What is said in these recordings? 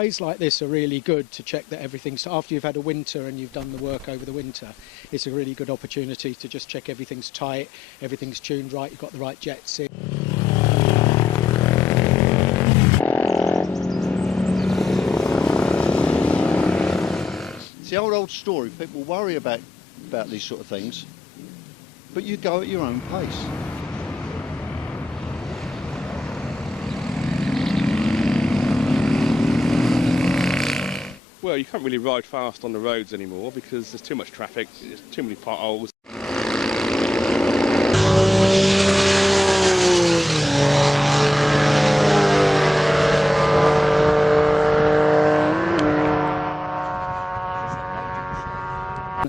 days like this are really good to check that everything's, after you've had a winter and you've done the work over the winter, it's a really good opportunity to just check everything's tight, everything's tuned right, you've got the right jets in. It's the old story. People worry about these sort of things, but you go at your own pace. Well, you can't really ride fast on the roads anymore because there's too much traffic, there's too many potholes.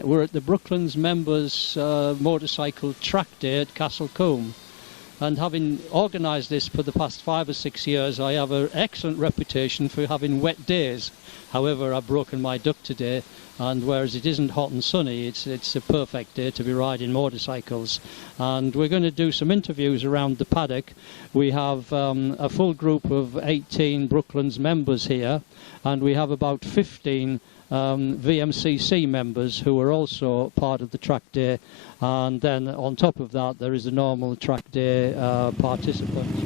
We're at the Brooklands Members Motorcycle Track Day at Combe. And having organised this for the past 5 or 6 years, I have an excellent reputation for having wet days. However, I've broken my duck today, and whereas it isn't hot and sunny, it's a perfect day to be riding motorcycles. And we're going to do some interviews around the paddock. We have a full group of 18 Brooklands members here, and we have about 15 VMCC members who are also part of the track day, and then on top of that there is the normal track day participants.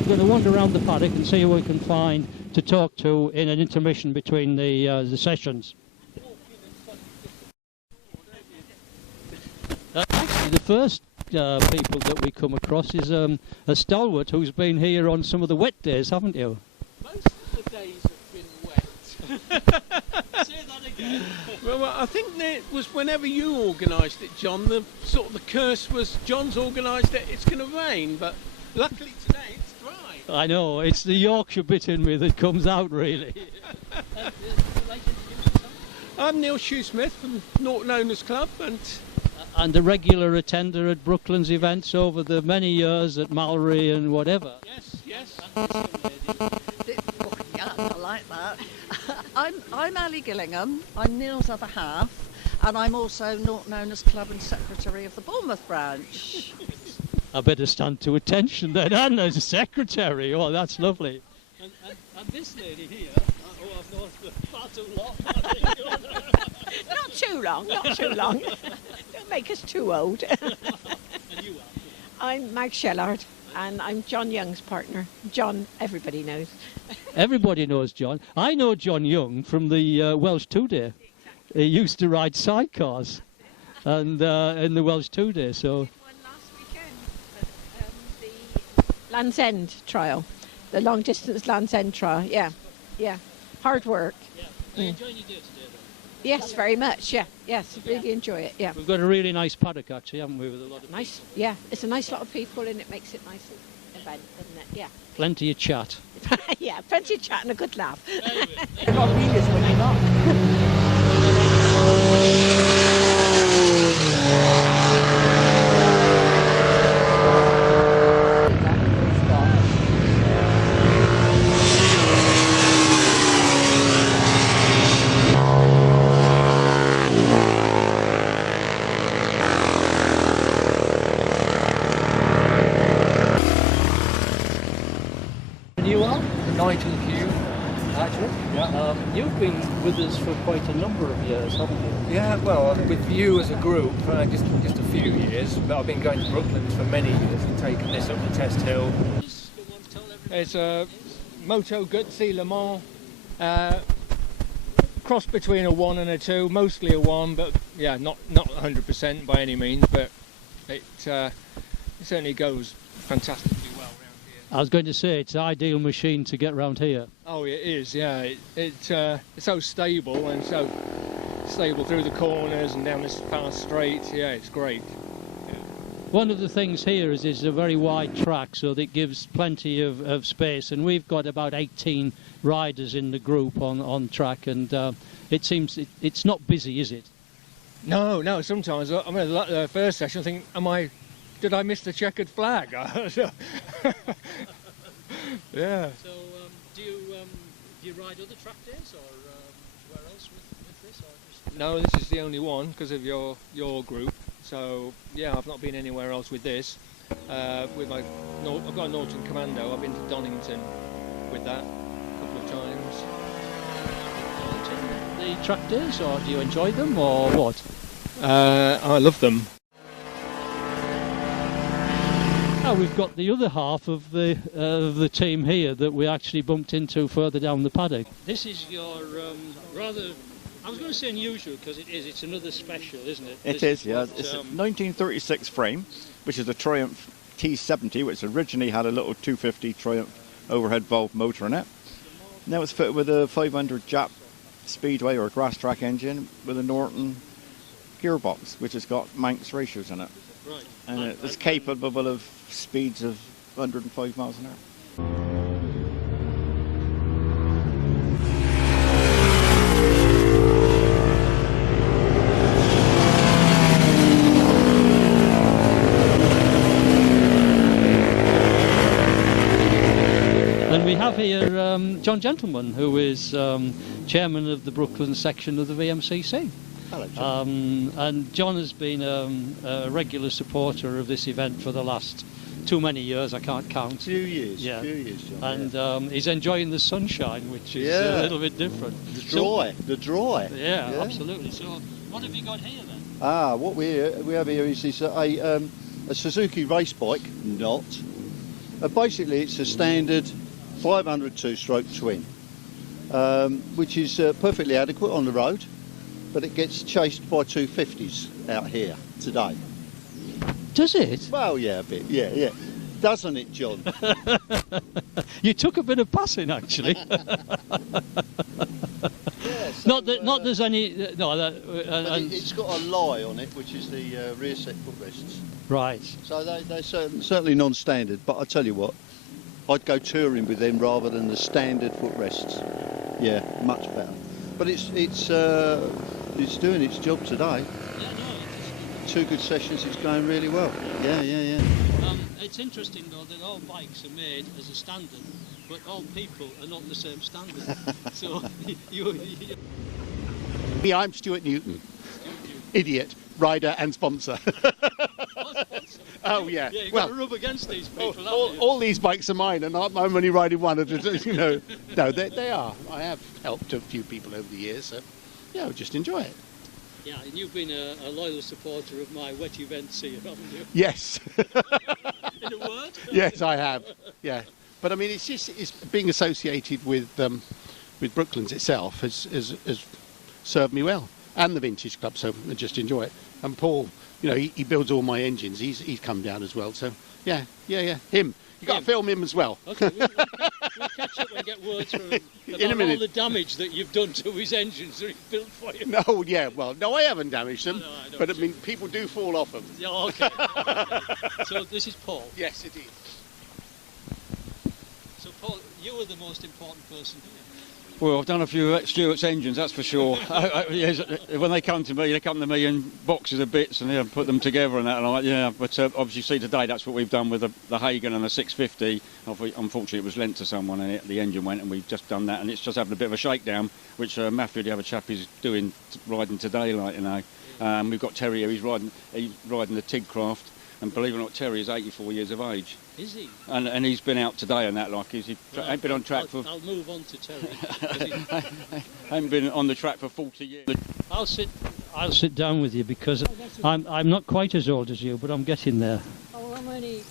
We're going to wander around the paddock and see who we can find to talk to in an intermission between the sessions. Actually, the first people that we come across is a stalwart who's been here on some of the wet days, haven't you? Most of the days have been wet. Say that again. Well, I think that it was whenever you organised it, John, the curse was John's organised it, it's going to rain, but luckily today it's dry. I know, it's the Yorkshire bit in me that comes out, really. I'm Neil Shoesmith from Norton Owners Club, and a regular attender at Brooklands events over the many years at Mallory and whatever. Yes, yes. Yeah, I like that. I'm Ali Gillingham. I'm Neil's other half, and I'm also Norton Owners Club and Secretary of the Bournemouth branch. I better stand to attention then, and as a secretary. Oh, that's lovely. And this lady here, oh, I've known for far too long. Not too long, not too long. Don't make us too old. And you are? I'm Mag Shellard, and I'm John Young's partner. John, everybody knows. Everybody knows John. I know John Young from the Welsh Two-Day. He used to ride sidecars and in the Welsh Two-Day, so... One last weekend, the Land's End trial, the long-distance Land's End trial, yeah. Hard work. Yeah. Are you enjoying your day today, then? Yes, very much, yeah. Yes, really enjoy it, yeah. We've got a really nice paddock, actually, haven't we, with a lot of nice, people. Yeah. It's a nice lot of people, and it makes it a nice event, doesn't it? Yeah. Plenty of chat. Yeah, plenty of chat and a good laugh. You're not readers when you're not. You are? Nigel Hugh, actually. Yeah. You've been with us for quite a number of years, haven't you? Yeah, well, with you as a group, just a few years, but I've been going to Brooklands for many years and taken this up the Test Hill. It's a Moto Guzzi Le Mans, cross between a 1 and a 2, mostly a 1, but yeah, not 100% by any means, but it certainly goes fantastically well around here. I was going to say, it's an ideal machine to get round here. Oh, it is, yeah. It's so stable and so stable through the corners and down this fast straight. Yeah, it's great. Yeah. One of the things here is a very wide track, so that gives plenty of space, and we've got about 18 riders in the group on track, and it seems it's not busy, is it? No, sometimes I mean, the first session I think, did I miss the checkered flag? Yeah. So do you ride other track days, or where else with this? Or just... No, this is the only one because of your group. So yeah, I've not been anywhere else with this. with my. I've got a Norton Commando. I've been to Donington with that a couple of times. The track days, or do you enjoy them, or what? I love them. Now we've got the other half of the team here that we actually bumped into further down the paddock. This is your rather, I was going to say unusual, because it is. It's another special, isn't it? It is, yeah. It's a 1936 frame, which is a Triumph T70, which originally had a little 250 Triumph overhead valve motor in it. Now it's fitted with a 500 Jap Speedway or grass track engine with a Norton gearbox, which has got Manx ratios in it. Right. And it's capable of speeds of 105 miles an hour. And we have here John Gentleman, who is chairman of the Brooklyn section of the VMCC. Hello, John. And John has been a regular supporter of this event for the last too many years, I can't count. Few years, John. And he's enjoying the sunshine, which is a little bit different. The dry. Yeah, absolutely. So what have you got here then? What we have here is a Suzuki race bike, not. Basically, it's a standard 500 two-stroke twin, which is perfectly adequate on the road, but it gets chased by 250s out here today. Does it? Well, yeah, a bit, yeah. Doesn't it, John? You took a bit of passing, actually. Not that there's any. It's got a lie on it, which is the rear set footrests. Right. So they're certainly non-standard. But I tell you what, I'd go touring with them rather than the standard footrests. Yeah, much better. But it's doing its job today. Yeah, no, 2 good sessions. It's going really well. Yeah. It's interesting though that all bikes are made as a standard, but all people are not the same standard. So I'm Stuart Newton. Idiot, rider and sponsor. Oh yeah. Yeah, you've got to rub against these people. All these bikes are mine, and I'm only riding one at a time. You know, no, they are. I have helped a few people over the years, so yeah, just enjoy it. Yeah, and you've been a loyal supporter of my wet events here, haven't you? Yes. In a word? Yes, I have. Yeah, but I mean, it's being associated with Brooklands itself has served me well, and the Vintage Club. So I just enjoy it. And Paul, you know, he builds all my engines. He's come down as well. So yeah. Him. You got to film him as well. Okay, we'll catch up and get words from him about all the damage that you've done to his engines that he's built for you. No, yeah, well, no, I haven't damaged them, I but I mean, people do fall off them. Yeah, okay. So this is Paul. Yes, it is. So Paul, you are the most important person here. Well, I've done a few Stuart's engines, that's for sure. When they come to me in boxes of bits and put them together and that. And I'm like, yeah, but obviously, see today, that's what we've done with the Hagen and the 650. Unfortunately, it was lent to someone and the engine went, and we've just done that, and it's just having a bit of a shakedown, which Matthew, the other chap, is riding today, like, you know. We've got Terry here, he's riding the Tigcraft. And believe it or not, Terry is 84 years of age. Is he? And he's been out today and that, like, he ain't been on track I'll move on to Terry. Ain't been on the track for 40 years. I'll sit down with you because I'm not quite as old as you, but I'm getting there. Oh, I'm only.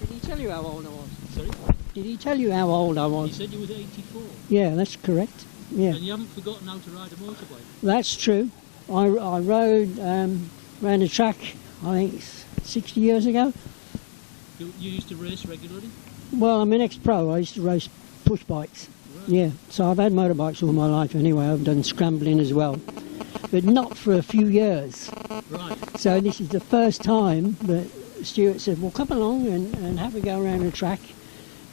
Did he tell you how old I was? Sorry? Did he tell you how old I was? He said you was 84. Yeah, that's correct. Yeah. And you haven't forgotten how to ride a motorbike. That's true. I rode around the track, I think 60 years ago. You used to race regularly? Well, I'm an ex-pro. I used to race push bikes. Right. Yeah, so I've had motorbikes all my life anyway. I've done scrambling as well, but not for a few years. Right. So this is the first time that Stuart said, well, come along and have a go around the track,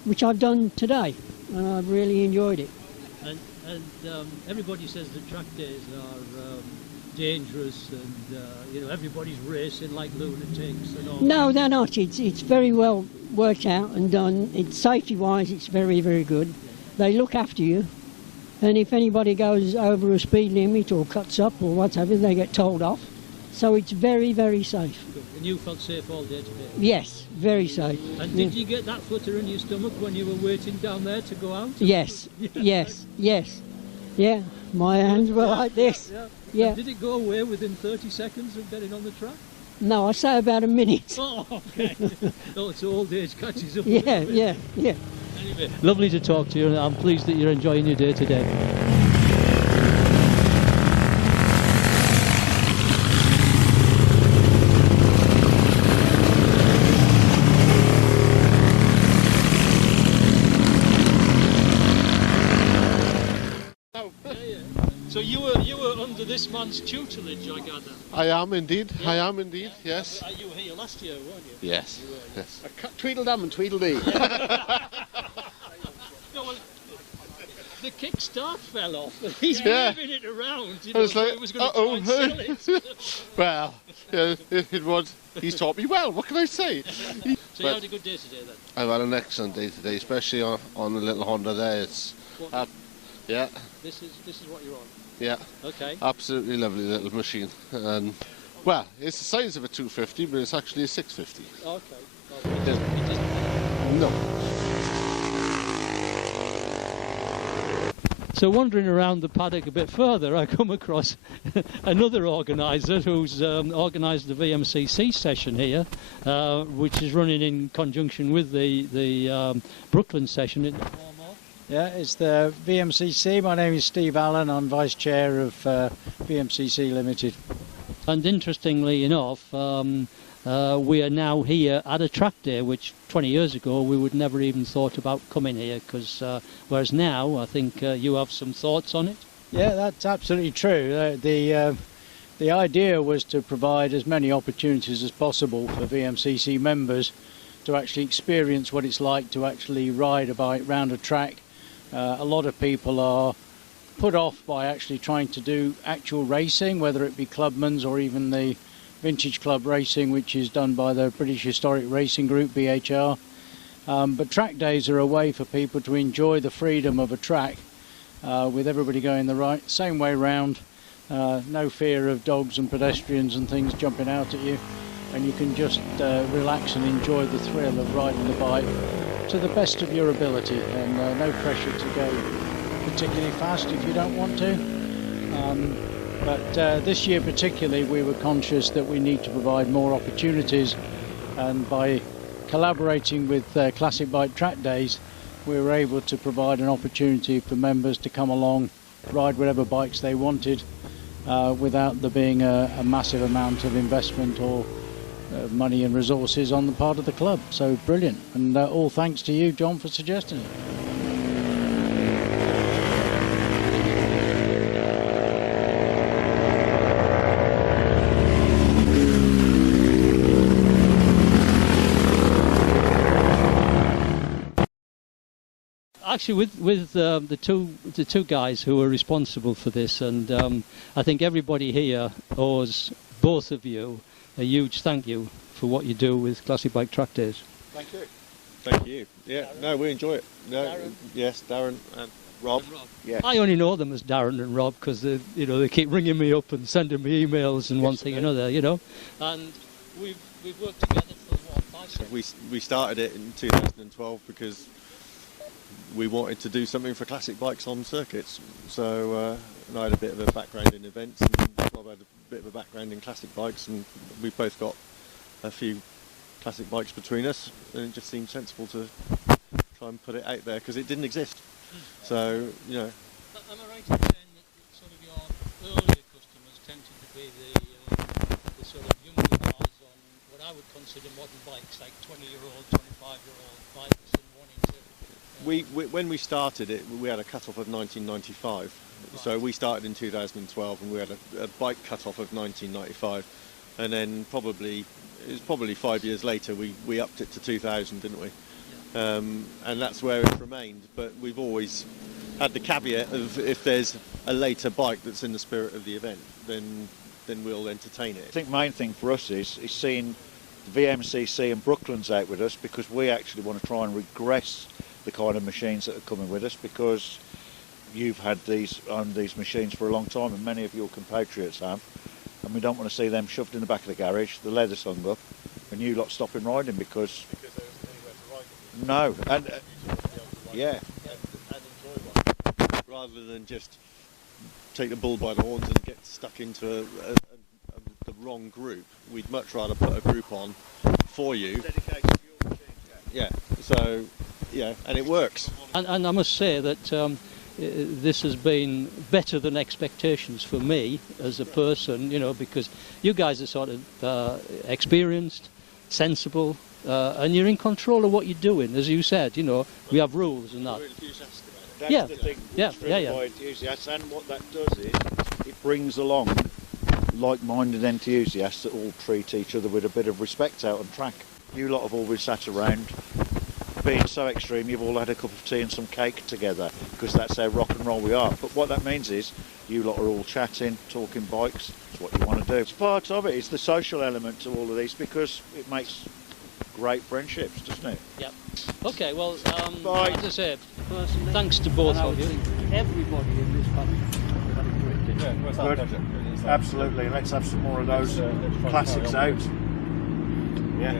which I've done today, and I've really enjoyed it. And everybody says that track days are dangerous, and everybody's racing like lunatics and all. No, they're not. It's very well worked out and done. It's safety-wise, it's very, very good. They look after you, and if anybody goes over a speed limit or cuts up or whatever, they get told off. So it's very, very safe. Good. And you felt safe all day today? Yes, very safe. And did you get that flutter in your stomach when you were waiting down there to go out? Yes, yes, yes. Yeah, my hands were like this. Yeah. And did it go away within 30 seconds of getting on the track? No, I say about a minute. Oh, okay. Oh, it's old age catches up. Yeah, yeah, yeah. Anyway, lovely to talk to you, and I'm pleased that you're enjoying your day today. So you were under this man's tutelage, I gather. I am indeed. I am indeed. Yes. You were here last year, weren't you? Yes. You were, Yes. Tweedledum and Tweedledee. No, well, the kickstart fell off. He's Yeah. moving it around. You I know, was like, he was going to try and sell it. Well, yeah, it was. He's taught me well. What can I say? So you had a good day today then? I've had an excellent day today, especially on the little Honda there. It's yeah. This is what you're on. Yeah. Okay. Absolutely lovely little machine. And well, it's the size of a 250, but it's actually a 650. Okay. No. So wandering around the paddock a bit further, I come across another organiser who's organised the VMCC session here, which is running in conjunction with the Brooklyn session. Yeah, it's the VMCC. My name is Steve Allen. I'm Vice Chair of VMCC Limited. And interestingly enough, we are now here at a track day, which 20 years ago we would never even thought about coming here, because whereas now I think you have some thoughts on it. Yeah, that's absolutely true. The idea was to provide as many opportunities as possible for VMCC members to actually experience what it's like to actually ride a bike round a track. A lot of people are put off by actually trying to do actual racing, whether it be clubman's or even the vintage club racing, which is done by the British Historic Racing Group, BHR. But track days are a way for people to enjoy the freedom of a track with everybody going the same way round. No fear of dogs and pedestrians and things jumping out at you, and you can just relax and enjoy the thrill of riding the bike to the best of your ability, and no pressure to go particularly fast if you don't want to. But this year particularly we were conscious that we need to provide more opportunities, and by collaborating with Classic Bike Track Days we were able to provide an opportunity for members to come along, ride whatever bikes they wanted without there being a massive amount of investment or money and resources on the part of the club. So brilliant, and all thanks to you, John, for suggesting it. Actually, with the two guys who are responsible for this, and I think everybody here owes both of you a huge thank you for what you do with Classic Bike Track Days. Thank you. Thank you. Yeah, no, we enjoy it. No, Darren? Yes, Darren and Rob. Yeah. I only know them as Darren and Rob because they keep ringing me up and sending me emails and one thing and another, And we've worked together for what, 5 years? We started it in 2012 because we wanted to do something for classic bikes on circuits. So and I had a bit of a background in events, and Rob had a bit of a background in classic bikes, and we've both got a few classic bikes between us, and it just seemed sensible to try and put it out there because it didn't exist. So, Am I right in saying that sort of your earlier customers tended to be the sort of younger guys on what I would consider modern bikes, like 20-year-old, 25-year-old bikes, and wanting to... when we started it, we had a cut-off of 1995. Right. So we started in 2012, and we had a bike cut-off of 1995, and then it was probably 5 years later we upped it to 2000, didn't we? Yeah. And that's where it remained. But we've always had the caveat of if there's a later bike that's in the spirit of the event, then we'll entertain it. I think the main thing for us is seeing the VMCC and Brooklands out with us, because we actually want to try and regress the kind of machines that are coming with us, because you've had these machines for a long time, and many of your compatriots have, and we don't want to see them shoved in the back of the garage, the leather's hung up, and you lot stopping riding because there isn't anywhere to ride them. no, and yeah, and enjoy one, rather than just take the bull by the horns and get stuck into the wrong group. We'd much rather put a group on for you. dedicated to your machine. Yeah. So, yeah, and it works. And I must say that this has been better than expectations for me as a person, you know, because you guys are sort of experienced, sensible, and you're in control of what you're doing. As you said, you know, we have rules and that. That's Yeah. the thing. Yeah, Driven yeah, yeah. by enthusiasts, and what that does is it brings along like-minded enthusiasts that all treat each other with a bit of respect out on track. You lot have always sat around, being so extreme, you've all had a cup of tea and some cake together, because that's how rock and roll we are. But what that means is you lot are all chatting, talking bikes. It's what you want to do. It's part of it. It's the social element to all of these, because it makes great friendships, doesn't it? Yep. Okay, well, Bye. as I say, thanks to both of you. Everybody in this country. Yeah, well, it's our Good. pleasure. It's our Absolutely. Let's have some more of those classics out. Yeah.